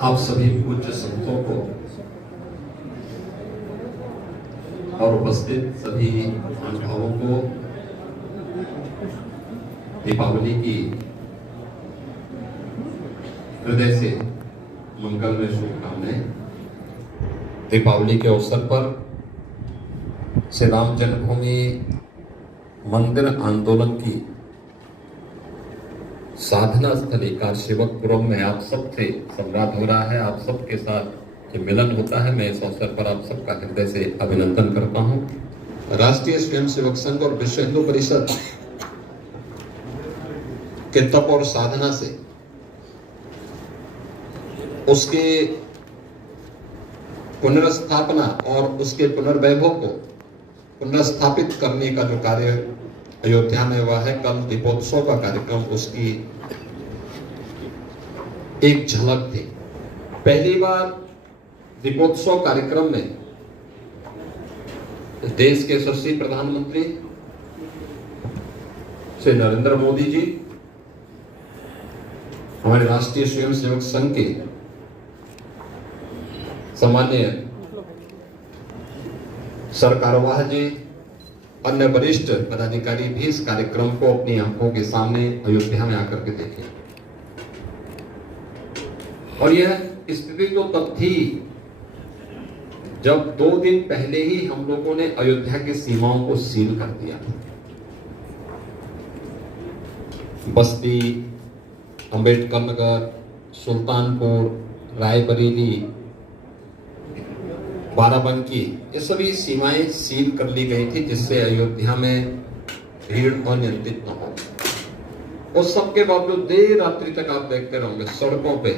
आप सभी पूज्य संतों को और उपस्थित सभी महानुभावों को दीपावली की हृदय से मंगलमय शुभकामनाएं। दीपावली के अवसर पर श्री राम जन्मभूमि मंदिर आंदोलन की साधना स्थली कारसेवकपुरम में आप सबसे संवाद हो रहा है। आप सबके साथ जो मिलन होता है, मैं इस अवसर पर आप सबका हृदय से अभिनंदन करता हूं। राष्ट्रीय स्वयंसेवक संघ और विश्व हिंदू परिषद के तप और साधना से उसके पुनर्स्थापना और उसके पुनर्वैभव को पुनर्स्थापित करने का जो कार्य अयोध्या में हुआ है, कल दीपोत्सव का कार्यक्रम उसकी एक झलक थी। पहली बार दीपोत्सव कार्यक्रम में देश के यशस्वी प्रधानमंत्री श्री नरेंद्र मोदी जी, हमारे राष्ट्रीय स्वयंसेवक संघ के सम्माननीय सरकारवाह जी, अन्य वरिष्ठ पदाधिकारी भी इस कार्यक्रम को अपनी आंखों के सामने अयोध्या में आकर के देखे। और यह स्थिति तो तब थी जब 2 दिन पहले ही हम लोगों ने अयोध्या की सीमाओं को सील कर दिया था। बस्ती, अंबेडकर नगर, सुल्तानपुर, रायबरेली, बाराबंकी, ये सभी सीमाएं सील कर ली गई थी, जिससे अयोध्या में भीड़ अनियंत्रित न हो। उस सब के बावजूद देर रात्रि तक आप देखते रहोगे सड़कों पे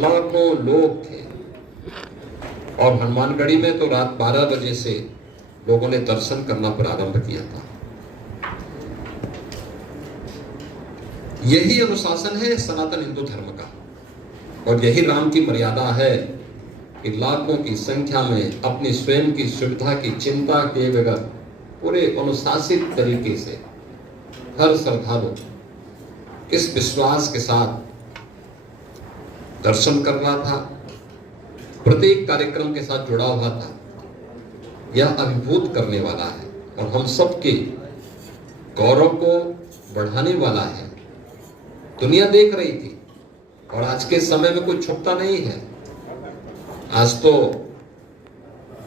लाखों लोग थे। और हनुमानगढ़ी में तो रात 12 बजे से लोगों ने दर्शन करना प्रारंभ किया था। यही अनुशासन है सनातन हिंदू धर्म का, और यही राम की मर्यादा है कि लाखों की संख्या में अपनी स्वयं की सुविधा की चिंता किए बगैर पूरे अनुशासित तरीके से हर श्रद्धालु इस विश्वास के साथ दर्शन कर रहा था, प्रत्येक कार्यक्रम के साथ जुड़ा हुआ था। यह अभिभूत करने वाला है और हम सबके गौरव को बढ़ाने वाला है। दुनिया देख रही थी और आज के समय में कुछ छुपता नहीं है। आज तो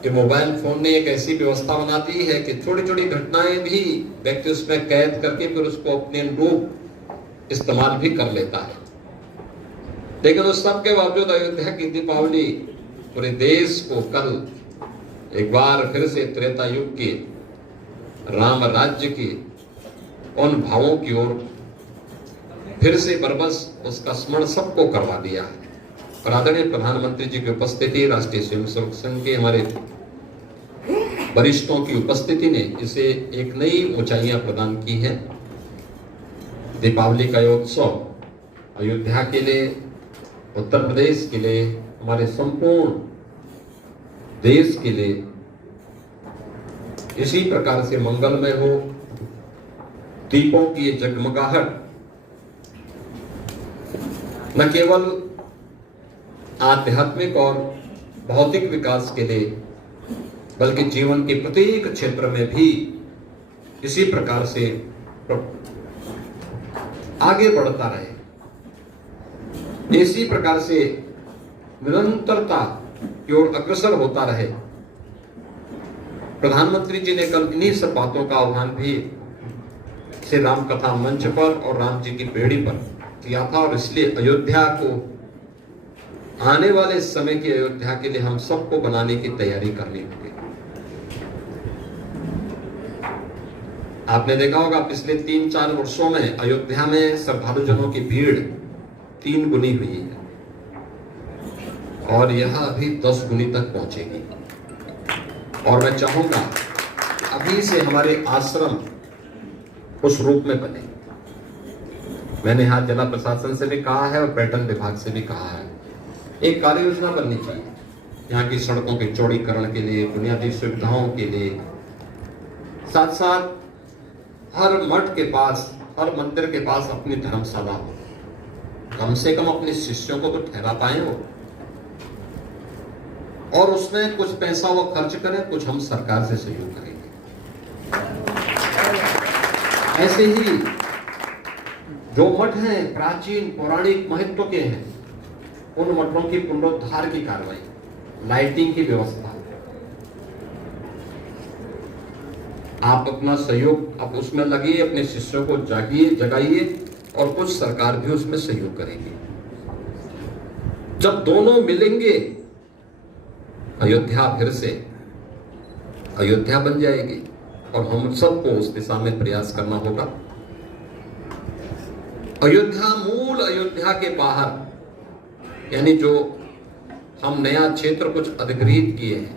ये मोबाइल फोन ने एक ऐसी व्यवस्था बना दी है कि छोटी छोटी घटनाएं भी व्यक्ति उसमें कैद करके फिर उसको अपने अनुरूप इस्तेमाल भी कर लेता है। लेकिन उस सब के बावजूद अयोध्या की दीपावली पूरे देश को कल एक बार फिर से त्रेता युग के राम राज्य के उन भावों की ओर फिर से बरबस उसका स्मरण सबको करवा दिया है। और आदरणीय प्रधानमंत्री जी की उपस्थिति, राष्ट्रीय स्वयंसेवक संघ के हमारे वरिष्ठों की उपस्थिति ने इसे एक नई ऊंचाइयां प्रदान की हैं। दीपावली का यह उत्सव अयोध्या के लिए, उत्तर प्रदेश के लिए, हमारे संपूर्ण देश के लिए इसी प्रकार से मंगलमय हो। दीपों की ये जगमगाहट न केवल आध्यात्मिक और भौतिक विकास के लिए बल्कि जीवन के प्रत्येक क्षेत्र में भी इसी प्रकार से आगे बढ़ता रहे, इसी प्रकार से निरंतरता की ओर अग्रसर होता रहे। प्रधानमंत्री जी ने कल इन्हीं सब बातों का आह्वान भी श्री राम कथा मंच पर और राम जी की पीढ़ी पर किया था। और इसलिए अयोध्या को, आने वाले समय की अयोध्या के लिए हम सबको बनाने की तैयारी करनी होगी। आपने देखा होगा पिछले 3-4 वर्षों में अयोध्या में श्रद्धालुजनों की भीड़ 3 गुनी हुई है और यह अभी 10 गुनी तक पहुंचेगी। और मैं चाहूंगा अभी से हमारे आश्रम उस रूप में बने। मैंने यहाँ जिला प्रशासन से भी कहा है और पर्यटन विभाग से भी कहा है, एक कार्य योजना बननी चाहिए यहाँ की सड़कों के चौड़ीकरण के लिए, बुनियादी सुविधाओं के लिए। साथ साथ हर मठ के पास, हर मंदिर के पास अपनी धर्मशाला हो, कम से कम अपने शिष्यों को तो ठहरा पाए हो। और उसमें कुछ पैसा वो खर्च करें, कुछ हम सरकार से सहयोग करेंगे। ऐसे ही जो मठ हैं प्राचीन पौराणिक महत्व के हैं, उन मठों की पुनरुद्धार की कार्रवाई, लाइटिंग की व्यवस्था, आप अपना सहयोग आप उसमें लगिए, अपने शिष्यों को जगाइए और कुछ सरकार भी उसमें सहयोग करेगी। जब दोनों मिलेंगे, अयोध्या फिर से अयोध्या बन जाएगी और हम सबको उस दिशा में प्रयास करना होगा। अयोध्या, मूल अयोध्या के बाहर, यानी जो हम नया क्षेत्र कुछ अधिग्रहित किए हैं,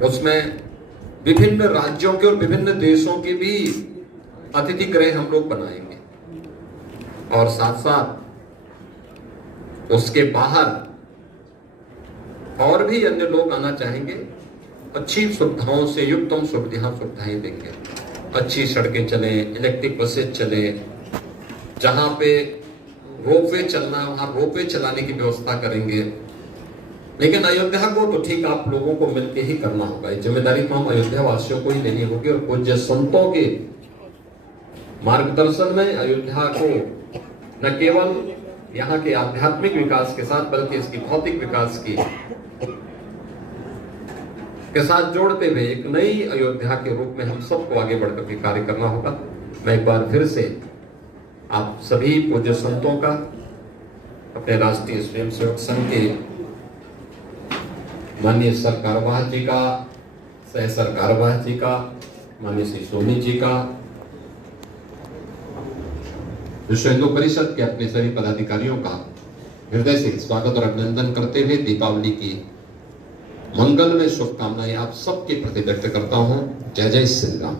उसमें विभिन्न राज्यों के और विभिन्न देशों के भी अतिथि गृह हम लोग बनाएंगे और साथ साथ उसके बाहर और भी अन्य लोग आना चाहेंगे, अच्छी सुविधाओं से युक्त हम सुविधाएं देंगे। अच्छी सड़कें चले, इलेक्ट्रिक बसें चले, जहां पे रोपवे चलना है वहां रोपवे चलाने की व्यवस्था करेंगे। लेकिन अयोध्या को तो ठीक आप लोगों को मिलकर ही करना होगा, ये जिम्मेदारी तो हम अयोध्या वासियों को ही लेनी होगी। और पूज्य संतों के मार्गदर्शन में अयोध्या को न केवल यहाँ के आध्यात्मिक विकास के साथ बल्कि इसकी भौतिक विकास के साथ जोड़ते हुए एक नई अयोध्या के रूप में हम सबको आगे बढ़कर के कार्य करना होगा। मैं एक बार फिर से आप सभी पूज्य संतों का, अपने राष्ट्रीय स्वयंसेवक संघ के माननीय सर कार्यवाह जी का, सह सर कार्यवाह जी का, माननीय श्री सोनी जी का, विश्व हिंदू परिषद के अपने सभी पदाधिकारियों का हृदय से स्वागत और अभिनंदन करते हुए दीपावली की मंगलमय शुभकामनाएं आप सबके प्रति व्यक्त करता हूं। जय जय श्री राम।